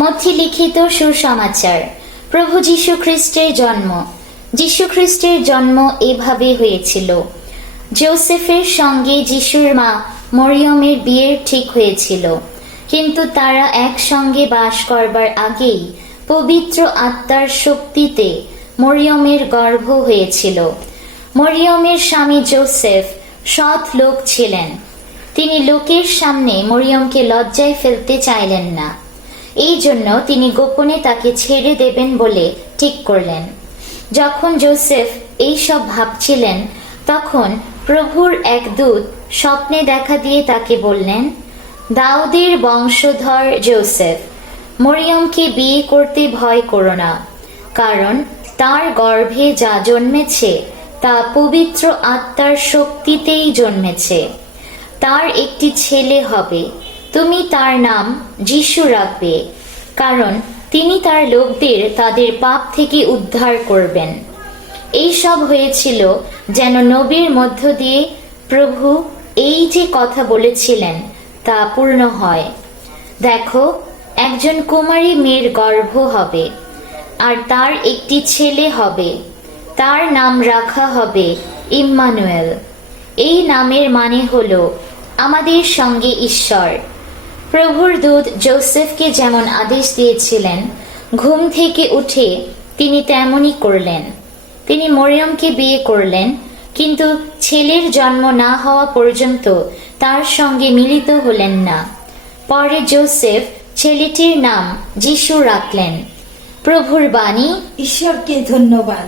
মধ্যে লিখিত সুসমাচার। প্রভু যীশু খ্রিস্টের জন্ম। যীশু খ্রিস্টের জন্ম এভাবে হয়েছিল। যোসেফের সঙ্গে যীশুর মা মরিয়মের বিয়ের ঠিক হয়েছিল, কিন্তু তারা একসঙ্গে বাস করবার আগেই পবিত্র আত্মার শক্তিতে মরিয়মের গর্ভ হয়েছিল। মরিয়মের স্বামী যোসেফ সৎ লোক ছিলেন। তিনি লোকের সামনে মরিয়মকে লজ্জায় ফেলতে চাইলেন না। এই জন্য তিনি গোপনে তাকে ছেড়ে দেবেন বলে ঠিক করলেন। যখন যোসেফ এই সব ভাবছিলেন, তখন প্রভুর এক দূত স্বপ্নে দেখা দিয়ে তাকে বললেন, দাউদের বংশধর যোসেফ, মরিয়মকে বিয়ে করতে ভয় করো না, কারণ তার গর্ভে যা জন্মেছে তা পবিত্র আত্মার শক্তিতেই জন্মেছে। তার একটি ছেলে হবে, তুমি তার নাম যীশু রাখবে, কারণ তিনি তার লোকদের তাদের পাপ থেকে উদ্ধার করবেন। এই সব হয়েছিল যেন নবীর মধ্য দিয়ে প্রভু এই যে কথা বলেছিলেন তা পূর্ণ হয়। দেখো, একজন কুমারী মেয়ের গর্ভ হবে, আর তার একটি ছেলে হবে, তার নাম রাখা হবে ইম্মানুয়েল। এই নামের মানে হলো আমাদের সঙ্গে ঈশ্বর। প্রভুর দূত যোসেফকে যেমন আদেশ দিয়েছিলেন, ঘুম থেকে উঠে তিনি তেমনই করলেন। তিনি মরিয়মকে বিয়ে করলেন, কিন্তু ছেলের জন্ম না হওয়া পর্যন্ত তার সঙ্গে মিলিত হলেন না। পরে যোসেফ ছেলেটির নাম যীশু রাখলেন। প্রভুর বাণী। ঈশ্বরকে ধন্যবাদ।